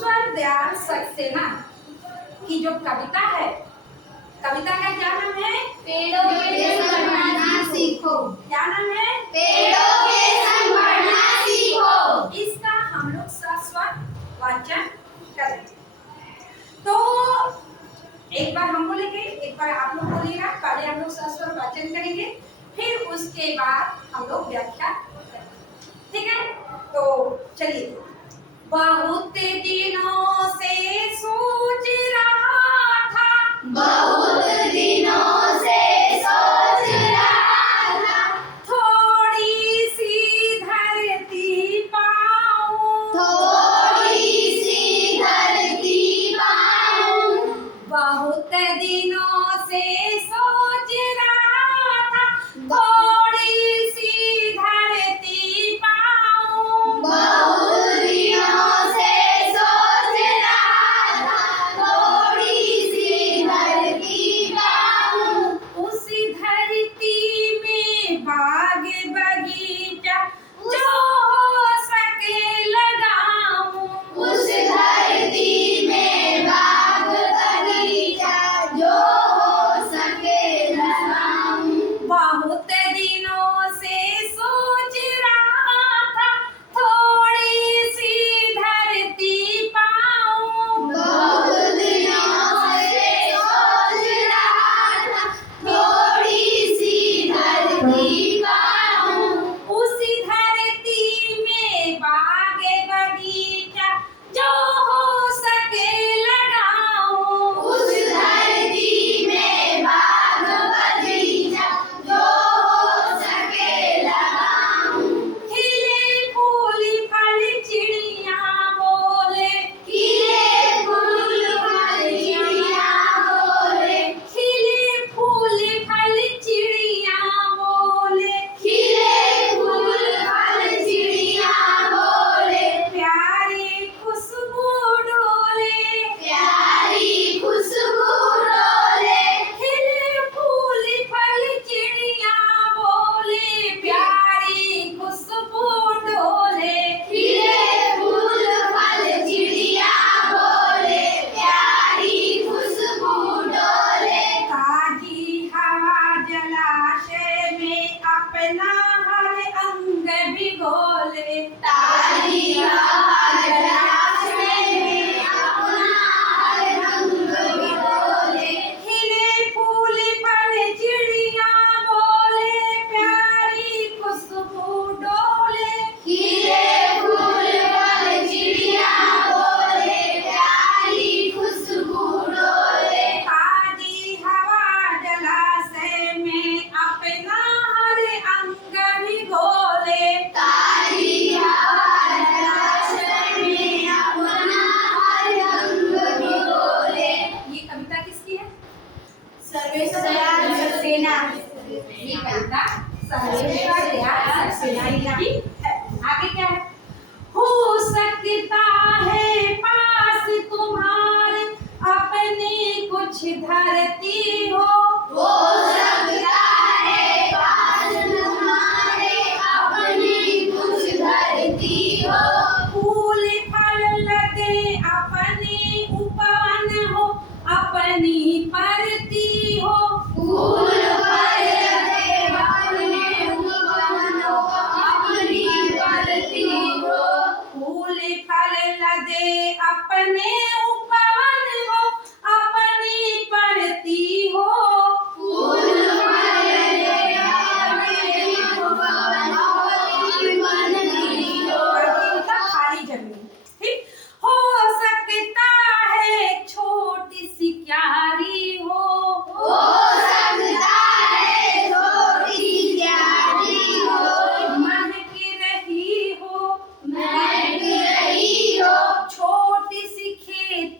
ईश्वर दयाल सक्सेना की जो कविता है, कविता का क्या नाम है? पेड़ों के संग बढ़ना सीखो। क्या नाम है? पेड़ों के संग बढ़ना सीखो। इसका हम लोग सस्वर वाचन करेंगे। तो एक बार हम बोलेंगे, एक बार आप लोग बोलिएगा। पहले हम लोग सस्वर वाचन करेंगे, फिर उसके बाद हम लोग व्याख्या करेंगे, ठीक है? तो चलिए। बहुत दिनों से सोच रहा था, बहुत दिनों से सोच रहा था, थोड़ी सी धरती पाऊं, थोड़ी सी धरती पाऊं। बहुत दिनों से सोच रहा था, थोड़ी सी धरती पाऊं, बहुत दिनों से सोच रहा था, थोड़ी सी धरती पाऊं। उसी धरती में बाग बगीचा जो हो सके लगाऊं, उस धरती में बाग बगीचा जो हो सके लगाऊं। बहुत दिनों से सोच रहा था, थोड़ी सी धरती पाऊं, बहुत दिनों से सोच रहा था, थोड़ी सी धरती पाऊं। उसी धरती में बाग बगीचा जो हो सके लगाऊं, उस धरती में बाग बगीचा जो हो सके लगाऊं। खिले फूल फल चिड़िया बोले, खिले फूल फल चिड़िया बोले, खिले फूल फल चिड़िया बोले, खिले फूल फल चिड़िया बोले। प्यारी खुशबू डोले, प्यारी खुशबू डोले, खिले फूल फल चिड़िया बोले, प्यारी खुशबू डोले, खिले फूल फल चिड़िया बोले, प्यारी खुशबू डोले। ताजी हवा जलाशय में अपना हर अंग भिगोले, ताजी हवा जलाशय में अपना हर रंग भिगोले। खिले फूल फल चिड़िया बोले, प्यारी खुशबू डोले, खिले फूल फल चिड़िया बोले, प्यारी खुशबू डोले। ताजी हवा जलाशय में अपना हर अंग भिगोले, ताजी हवा जलाशय में अपना हर रंग भिगोले। ये कविता किसकी है? सर्वेश्वर दयाल सक्सेना। ये कविता सर्वेश्वर दयाल सक्सेना की है। आगे क्या है? हो सकता है पास तुम्हारे अपनी कुछ धरती हो, हो सकता है पास तुम्हारे अपनी कुछ धरती हो, फूल फल लगे अपनी उपवन हो, अपनी परती हो, फूल फल लगे अपने उपवन हो, अपनी परती हो, फूल फल लगे अपने उपवन हो, अपनी परती हो, फूल फल लगे अपने उपवन हो, अपनी परती हो। परती मतलब खाली जमीन, ठीक? हो सकता है छोटी सी क्यारी हो, हो सकता है छोटी प्यारी हो, महक रही हो, महक रही हो, छोटी सी खेत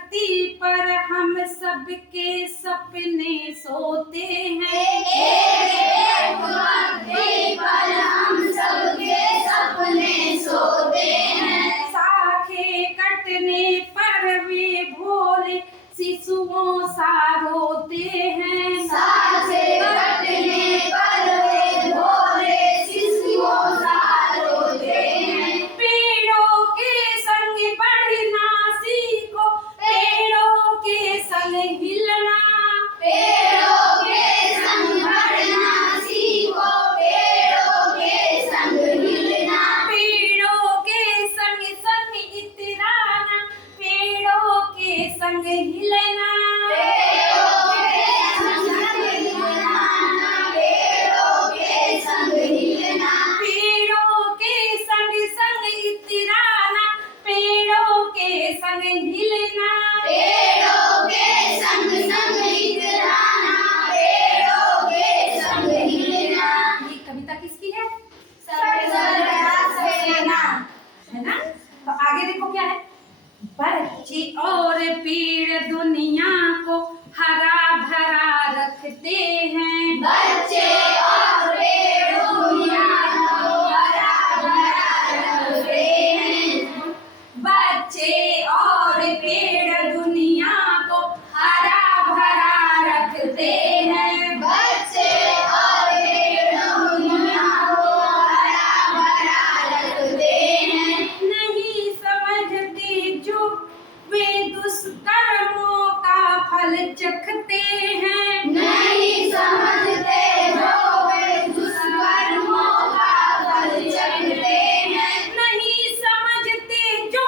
धरती पर हम सबके सपने सोते हैं। एक धरती पर हम सबके सपने सोते हैं। साखे कटने पर वे भोले शिशुओं सा रोते हैं। साथे कटने पर वे भोले शिशुओं सा रोते हैं। पेड़ों के संग बढ़ना सीखो, पेड़ों के संग हिलना। पेड़ों के संग बढ़ना सीखो, पेड़ों के संग हिलना। पेड़ों के संग संग इतराना, पेड़ों के संग हिलना। पेड़ों के संग हिलना, पेड़ों के संग हिलना। पेड़ों के संग संग इतराना, पेड़ों के संग हिलना। पेड़ों के संग संग इतराना, पेड़ों के संग हिलना। ये कविता किसकी है? सरदार सेना। है ना? तो आगे देखो क्या है। बच्चे और पेड़ दुनिया को हरा भरा रखते हैं। बच्चे और पेड़ दुनिया को हरा भरा रखते हैं। बच्चे और पेड़ दुनिया को हरा भरा रखते हैं। बच्चे और पेड़ दुनिया को हरा भरा रखते हैं। नहीं समझते जो वे दुष्कर्मों का फल चखते हैं। नहीं समझते जो वे दुष्कर्मों का फल चखते हैं। नहीं समझते जो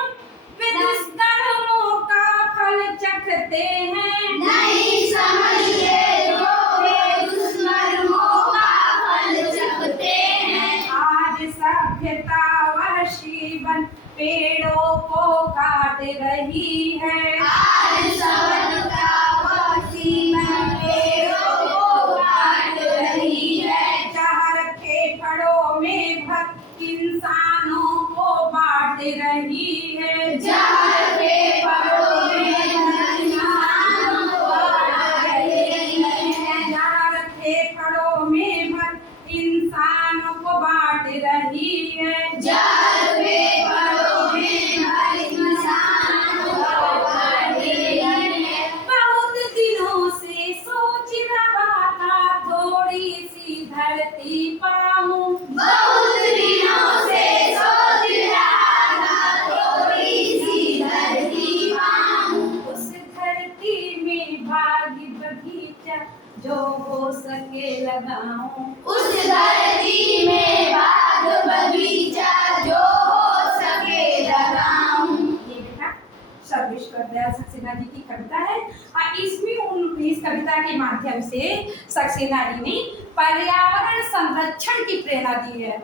वे दुष्कर्मों का फल चखते हैं। नहीं समझते जो वे दुष्कर्मों का फल चखते हैं। आज सभ्यता वहशी बन पेड़ों को काट रही है। आज सभ्यता वहशी बन पेड़ों को काट रही है। जहर के फड़ों में भर इंसानों को बांट रही है। जहर के फड़ों में इंसानों को बांट रही है। जहर के फड़ों में भर इंसानों को बांट रही है। जहर के फड़ों में हर इंसान को बांट रही है। बहुत दिनों से सोच रहा था थोड़ी सी धरती पाऊं। बहुत दिनों से सोच रहा था थोड़ी सी धरती पाऊं। उस धरती में बाग बगीचा जो हो सके लगाऊं। उस धरती में बाग बगीचा जो हो सके लगाऊं। ये बेटा सर्वेश्वर दयाल सक्सेना जी की कविता है और इसमें इस कविता के माध्यम से सक्सेना जी ने पर्यावरण संरक्षण की प्रेरणा दी है।